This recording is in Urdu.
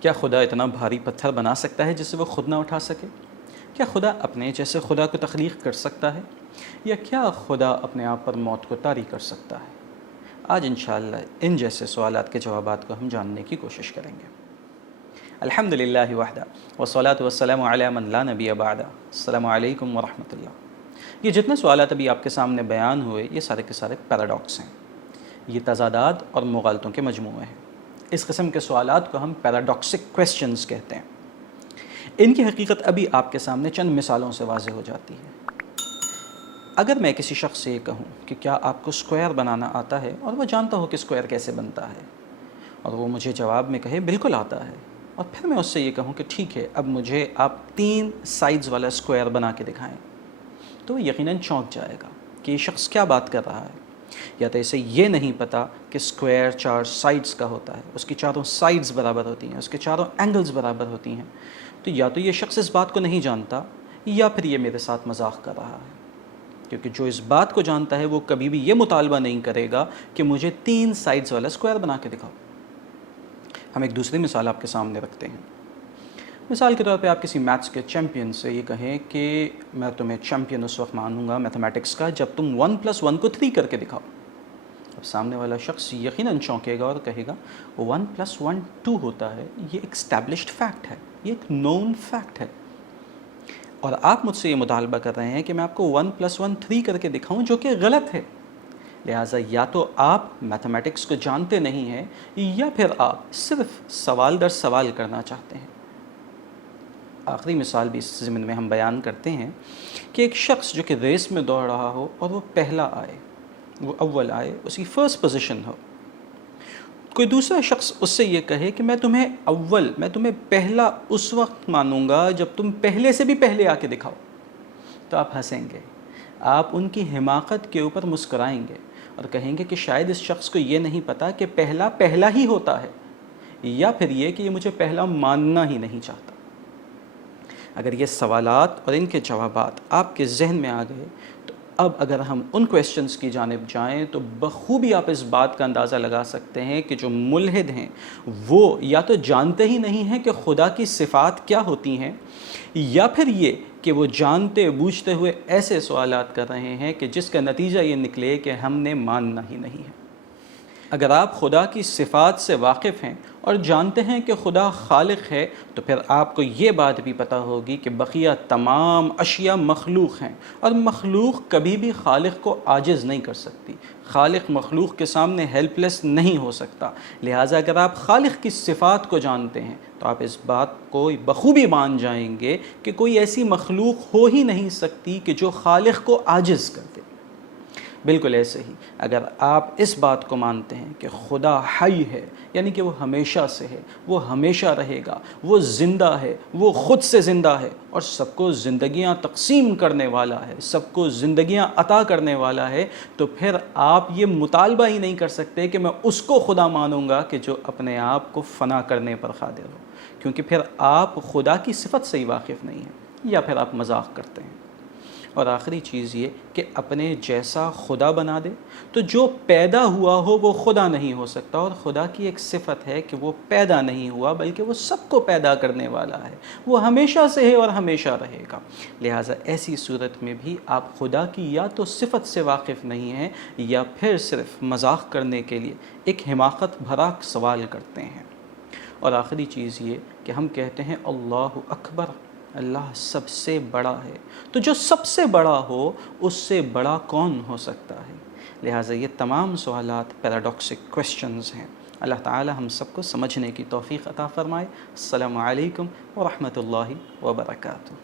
کیا خدا اتنا بھاری پتھر بنا سکتا ہے جسے وہ خود نہ اٹھا سکے؟ کیا خدا اپنے جیسے خدا کو تخلیق کر سکتا ہے؟ یا کیا خدا اپنے آپ پر موت کو طاری کر سکتا ہے؟ آج انشاءاللہ ان جیسے سوالات کے جوابات کو ہم جاننے کی کوشش کریں گے۔ الحمدللہ وحدہ والصلاة والسلام علی من لا نبی بعدہ۔ السلام علیکم ورحمۃ اللہ۔ یہ جتنے سوالات ابھی آپ کے سامنے بیان ہوئے، یہ سارے کے سارے پیراڈاکس ہیں، یہ تضادات اور مغالطوں کے مجموعے ہیں۔ اس قسم کے سوالات کو ہم پیراڈاکسک کویسچنز کہتے ہیں۔ ان کی حقیقت ابھی آپ کے سامنے چند مثالوں سے واضح ہو جاتی ہے۔ اگر میں کسی شخص سے یہ کہوں کہ کیا آپ کو اسکوائر بنانا آتا ہے، اور وہ جانتا ہو کہ اسکوائر کیسے بنتا ہے، اور وہ مجھے جواب میں کہے بالکل آتا ہے، اور پھر میں اس سے یہ کہوں کہ ٹھیک ہے اب مجھے آپ 3 سائڈز والا اسکوائر بنا کے دکھائیں، تو وہ یقیناً چونک جائے گا کہ یہ شخص کیا بات کر رہا ہے۔ یا تو اسے یہ نہیں پتا کہ اسکوائر 4 سائڈز کا ہوتا ہے، اس کی چاروں سائڈز برابر ہوتی ہیں، اس کے چاروں اینگلز برابر ہوتی ہیں، تو یا تو یہ شخص اس بات کو نہیں جانتا، یا پھر یہ میرے ساتھ مذاق کر رہا ہے۔ کیونکہ جو اس بات کو جانتا ہے وہ کبھی بھی یہ مطالبہ نہیں کرے گا کہ مجھے 3 سائڈز والا اسکوائر بنا کے دکھاؤ۔ ہم ایک دوسری مثال آپ کے سامنے رکھتے ہیں۔ مثال کے طور پہ آپ کسی میتھس کے چیمپئن سے یہ کہیں کہ میں تمہیں چیمپئن اس وقت مانوں گا میتھمیٹکس کا جب تم 1+1 کو 3 کر کے دکھاؤ۔ اب سامنے والا شخص یقیناً چونکے گا اور کہے گا 1+1 2 ہوتا ہے، یہ ایک اسٹیبلشڈ فیکٹ ہے، یہ ایک نون فیکٹ ہے، اور آپ مجھ سے یہ مطالبہ کر رہے ہیں کہ میں آپ کو 1+1 3 کر کے دکھاؤں، جو کہ غلط ہے۔ لہٰذا یا تو آپ میتھمیٹکس کو جانتے نہیں ہیں، یا پھر آپ صرف سوال در سوال کرنا چاہتے ہیں۔ آخری مثال بھی اس ضمن میں ہم بیان کرتے ہیں کہ ایک شخص جو کہ ریس میں دوڑ رہا ہو اور وہ پہلا آئے، وہ اول آئے، اس کی فرسٹ پوزیشن ہو، کوئی دوسرا شخص اس سے یہ کہے کہ میں تمہیں پہلا اس وقت مانوں گا جب تم پہلے سے بھی پہلے آ کے دکھاؤ، تو آپ ہنسیں گے، آپ ان کی حماقت کے اوپر مسکرائیں گے اور کہیں گے کہ شاید اس شخص کو یہ نہیں پتا کہ پہلا ہی ہوتا ہے، یا پھر یہ کہ یہ مجھے پہلا ماننا ہی نہیں چاہتا۔ اگر یہ سوالات اور ان کے جوابات آپ کے ذہن میں آ گئے، تو اب اگر ہم ان کویسچنز کی جانب جائیں تو بخوبی آپ اس بات کا اندازہ لگا سکتے ہیں کہ جو ملحد ہیں وہ یا تو جانتے ہی نہیں ہیں کہ خدا کی صفات کیا ہوتی ہیں، یا پھر یہ کہ وہ جانتے بوجھتے ہوئے ایسے سوالات کر رہے ہیں کہ جس کا نتیجہ یہ نکلے کہ ہم نے ماننا ہی نہیں ہے۔ اگر آپ خدا کی صفات سے واقف ہیں اور جانتے ہیں کہ خدا خالق ہے، تو پھر آپ کو یہ بات بھی پتہ ہوگی کہ بقیہ تمام اشیاء مخلوق ہیں، اور مخلوق کبھی بھی خالق کو عاجز نہیں کر سکتی، خالق مخلوق کے سامنے ہیلپ لیس نہیں ہو سکتا۔ لہٰذا اگر آپ خالق کی صفات کو جانتے ہیں تو آپ اس بات کو بخوبی مان جائیں گے کہ کوئی ایسی مخلوق ہو ہی نہیں سکتی کہ جو خالق کو عاجز کر دے۔ بالکل ایسے ہی اگر آپ اس بات کو مانتے ہیں کہ خدا حی ہے، یعنی کہ وہ ہمیشہ سے ہے، وہ ہمیشہ رہے گا، وہ زندہ ہے، وہ خود سے زندہ ہے، اور سب کو زندگیاں تقسیم کرنے والا ہے، سب کو زندگیاں عطا کرنے والا ہے، تو پھر آپ یہ مطالبہ ہی نہیں کر سکتے کہ میں اس کو خدا مانوں گا کہ جو اپنے آپ کو فنا کرنے پر قادر ہو، کیونکہ پھر آپ خدا کی صفت سے ہی واقف نہیں ہیں، یا پھر آپ مذاق کرتے ہیں۔ اور آخری چیز یہ کہ اپنے جیسا خدا بنا دے، تو جو پیدا ہوا ہو وہ خدا نہیں ہو سکتا، اور خدا کی ایک صفت ہے کہ وہ پیدا نہیں ہوا بلکہ وہ سب کو پیدا کرنے والا ہے، وہ ہمیشہ سے ہے اور ہمیشہ رہے گا۔ لہٰذا ایسی صورت میں بھی آپ خدا کی یا تو صفت سے واقف نہیں ہیں، یا پھر صرف مذاق کرنے کے لیے ایک حماقت بھرا سوال کرتے ہیں۔ اور آخری چیز یہ کہ ہم کہتے ہیں اللہ اکبر، اللہ سب سے بڑا ہے، تو جو سب سے بڑا ہو اس سے بڑا کون ہو سکتا ہے؟ لہٰذا یہ تمام سوالات پیراڈاکسک کویسچنز ہیں۔ اللہ تعالی ہم سب کو سمجھنے کی توفیق عطا فرمائے۔ السلام علیکم ورحمۃ اللہ وبرکاتہ۔